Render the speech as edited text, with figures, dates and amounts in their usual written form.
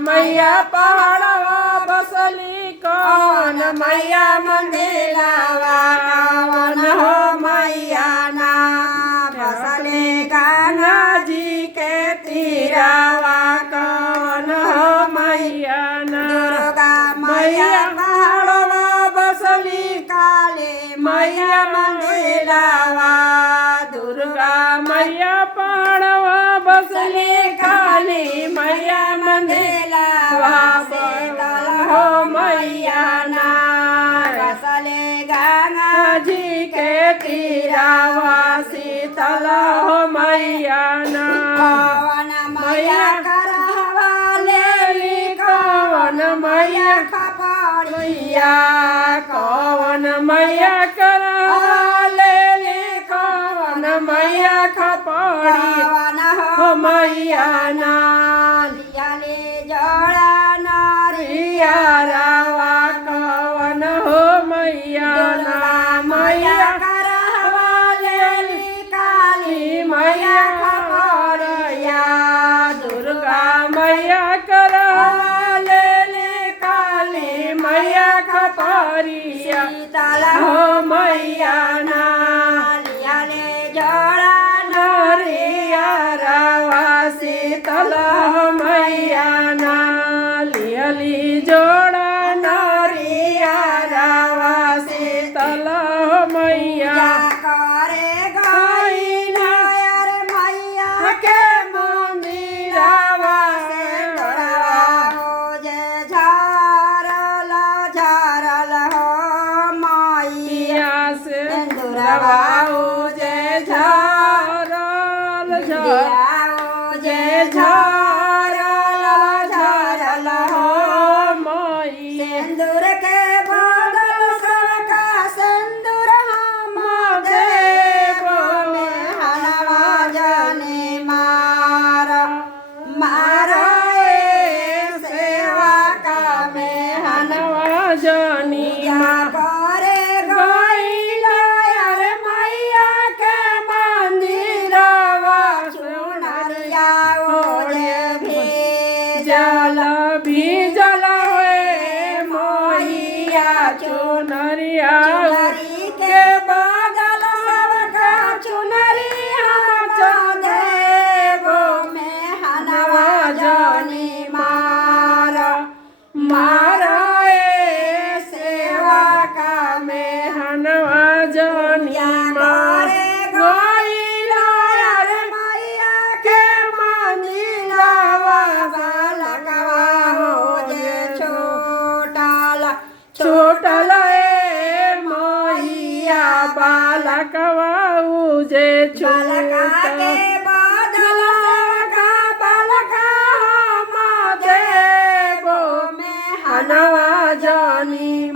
मैया पहाड़वा बसली कौन मैया मंदिरवा कौन हो मैया ना बसली गंगा जी के तीरवा कौन हो मैया ना दुर्गा मैया पहाड़वा बसली काली मैया मंदिरवा दुर्गा मैया पहाड़वा बसली काली मैया मंदिरवा शीतल हो मैया ना बसली गंगा जी के तीरवा शीतल हो मैया ना कौन मैया करवा लेली कौन मैया खपड़िया कौन मैया करवा लेली कौन मैया खपड़िया हो मैया ना लियाले जोड़ा नारिया रावा कौन हो मैया ना मैया करवा लेली काली मैया खपड़िया दुर्गा मैया करवा लेली काली मैया खपड़िया शीतल हो मैया ना लियाले जोड़ा नारिया रावा शीतल हो मैया ना लियाली जोड़ा नारिया रावा शीतल हो मैया करे गई नायर मैया के मंदिरवा से हो जे झारल झारल हो मैया से दुरवा हो जे झारल झारल जे झारल झारल हो मैया सिंदूर के बदल सबका सिंदूर हम देव में हनवा जाने मार मारो सेवा का में हनवा जानी करे गईला यार मैया के मंदिरवा सुनरिया ओढ़े भीजल भीजल हुए मैया चुनरिया के बादल सबका चुनरी हम देव में हनवा जानी मार मारा सेवा का में हनवा जानी मार गईला यार मैया के मंदिरवा बालकवा हो जे छोटल छोटल मैया बालकवा हो जे छोटल बादल सबका बालका हम देव में हनवा जानी